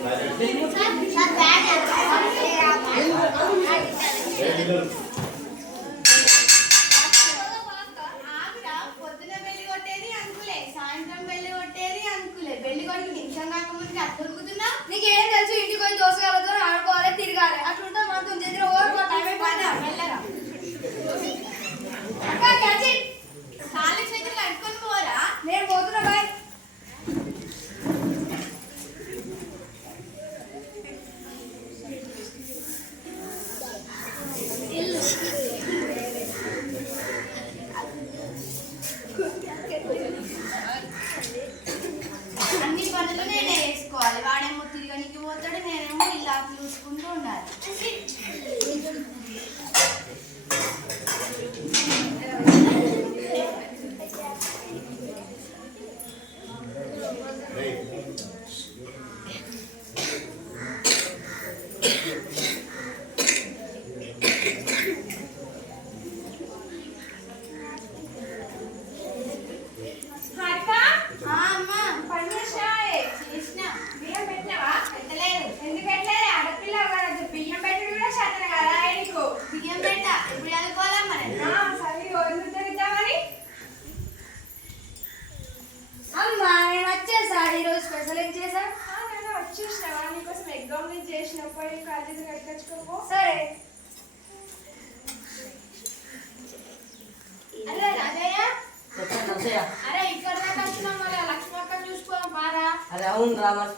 Thank you.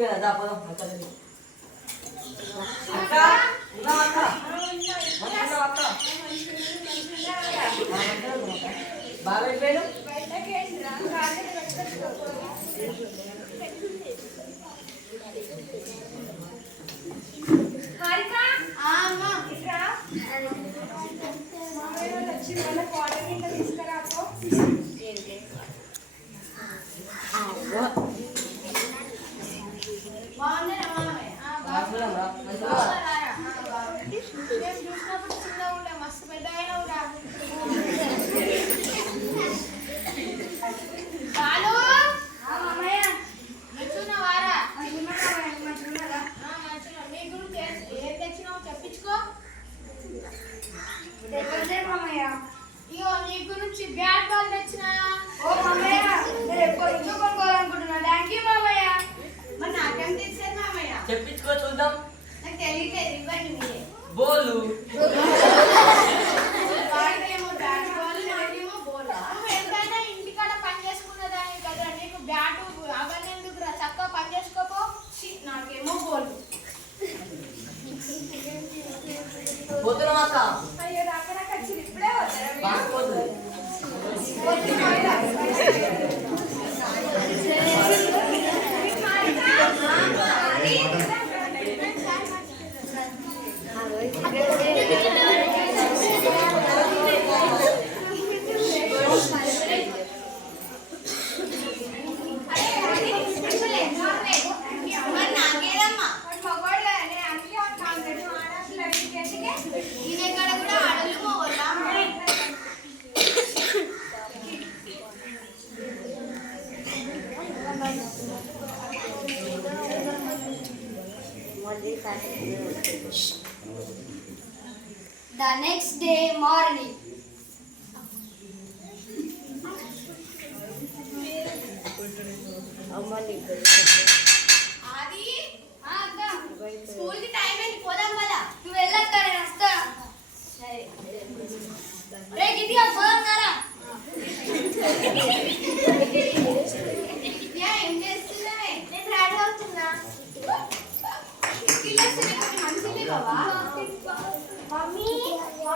అక్కేదా పద అక్కడికి అక్క ఉన్నా అక్క మంచిగా అక్క బాగా వెళ్ళాడు నెక్స్ట్ డే మార్నింగ్ అది ఆది స్కూల్కి టైం అయింది పోదాం కదా నువ్వు వెళ్ళొస్తా నేను వస్తా. కదా ఏం చేస్తున్నావే?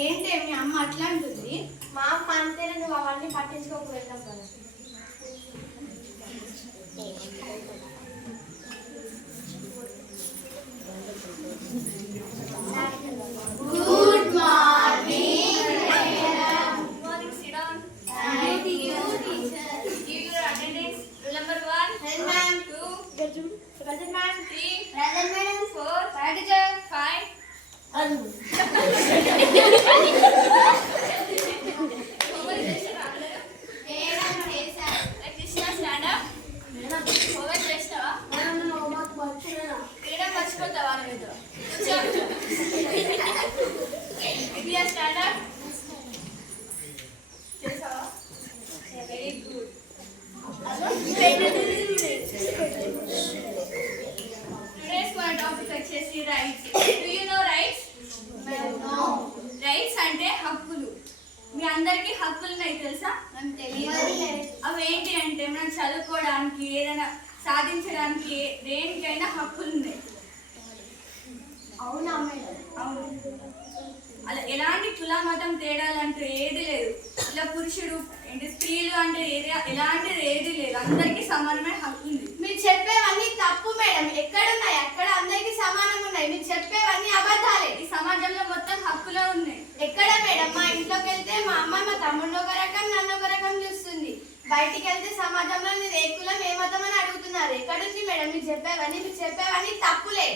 ఏంటే మీ అమ్మ అట్లా అంటుంది. మా అమ్మ అంతే నువ్వు అవన్నీ పట్టించుకోకు వెళ్ళాం కదా అవునా మేడం? అవును. అలా ఎలాంటి కుల మతం తేడాలు అంటూ ఏది లేదు. ఇలా పురుషుడు ఏంటి స్త్రీలు అంటే ఏది ఎలాంటిది ఏది లేదు. అందరికీ సమానమైన హక్కు ఉంది. మీరు చెప్పేవన్నీ తప్పు మేడం. ఎక్కడున్నాయి? అక్కడ అందరికి సమానంగా ఉన్నాయి. మీరు చెప్పేవన్నీ అబద్ధాలే. ఈ సమాజంలో మొత్తం హక్కులే ఉన్నాయి. ఎక్కడ మేడం? మా ఇంట్లోకి వెళ్తే మా అమ్మ మా తమ్ముడిని ఒక రకం నన్ను ఒక రకం చూస్తుంది. బయటికి వెళ్తే సమాజంలో మీరు ఏ కులం ఏ మతం అని అడుగుతున్నారు. ఎక్కడుంది మేడం? మీరు చెప్పేవన్నీ మీరు చెప్పేవన్నీ తప్పులే.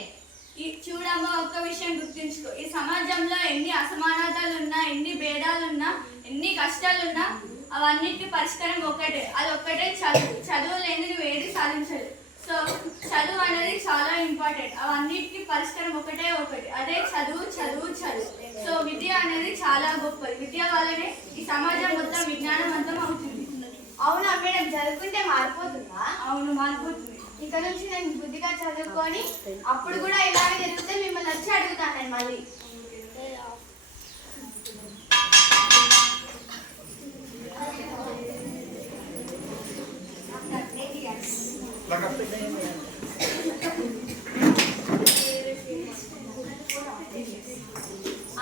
ఈ చూడమ్మా ఒక్క విషయం గుర్తుంచుకో. ఈ సమాజంలో ఎన్ని అసమానతలు ఉన్నా ఎన్ని భేదాలు ఉన్నా ఎన్ని కష్టాలు ఉన్నా అవన్నిటికీ పరిష్కారం ఒకటే అది ఒక్కటే చదువు. చదువు లేని నువ్వు ఏది సాధించదు సో చదువు అనేది చాలా ఇంపార్టెంట్. అవన్నిటికీ పరిష్కారం ఒకటే ఒకటి అదే చదువు చదువు చదువు. సో విద్య అనేది చాలా గొప్పది. విద్య వల్లనే ఈ సమాజం మొత్తం విజ్ఞానవంతం అవుతుంది. అవునా మేడం? చదువుకుంటే మారిపోతుందా? అవును మారిపోతుంది. ఇక నుంచి నేను బుద్ధిగా చదువుకొని అప్పుడు కూడా ఇలాగే జరిగితే మిమ్మల్ని వచ్చి అడుగుతాను నేను మళ్ళీ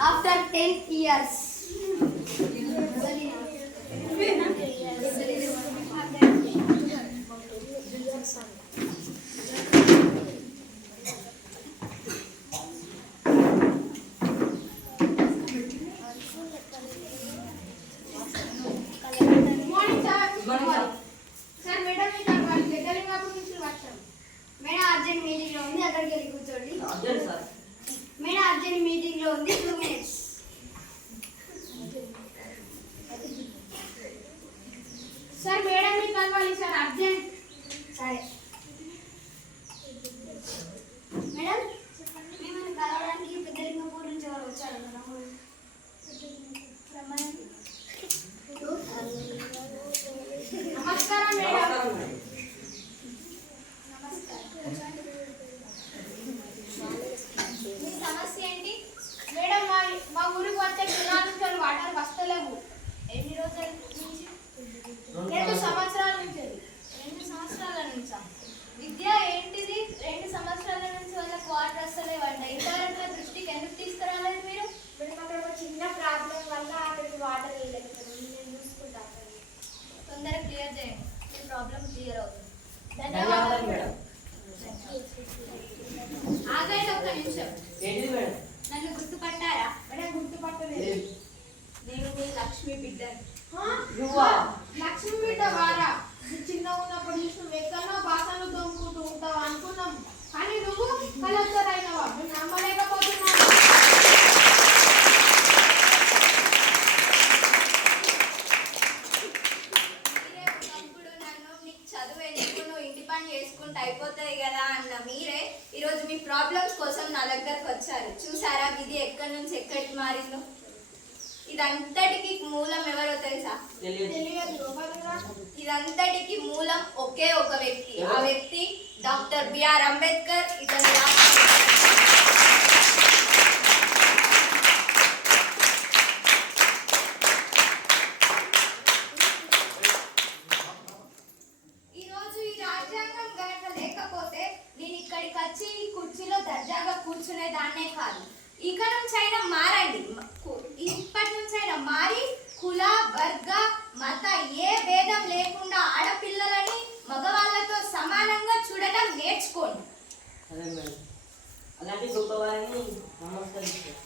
after ten years Evangelico clear చేయండి మీ ప్రాబ్లం క్లియర్ అవుతుంది ధన్యవాదాలు మేడం? ఆగండి ఒక్క నిమిషం. నన్ను గుర్తుపట్టారా? గుర్తుపట్టలేదు? నేను మీ లక్ష్మి బిడ్డని ఆ? నువ్వా లక్ష్మి బిడ్డ వారా నువ్వు చిన్నగా ఉన్నప్పుడు చూసి నువ్వు ఎక్కడో బాసలు దొంగకుంటూ ఉంటావు అనుకున్నాం కానీ నువ్వు కలెక్టర్ అయినవా నువ్వు నమ్మలేకపోతున్నావు మీరే ఒకప్పుడు నన్ను నీకు చదువు ఎందుకు నువ్వు ఇంటి పని చేసుకుంటే అయిపోతుంది కదా అన్న మీరే ఈరోజు మీ ప్రాబ్లమ్స్ కోసం నా దగ్గరకు వచ్చారు. చూసారా ఇది ఎక్కడి నుంచి ఎక్కడికి మారిందో? ఇదంతటికి మూలం ఎవరో తెలుసా? ఇదంతటికి మూలం ఒకే ఒక వ్యక్తి. ఆ వ్యక్తి డాక్టర్ బిఆర్ అంబేద్కర్ ఇతని కుల వర్గ మత ఏ భేదం లేకుండా ఆడపిల్లలని మగవాళ్ళతో సమానంగా చూడటం నేర్చుకోండి. అలాంటి గొప్పవారిని నమస్కరిస్తాను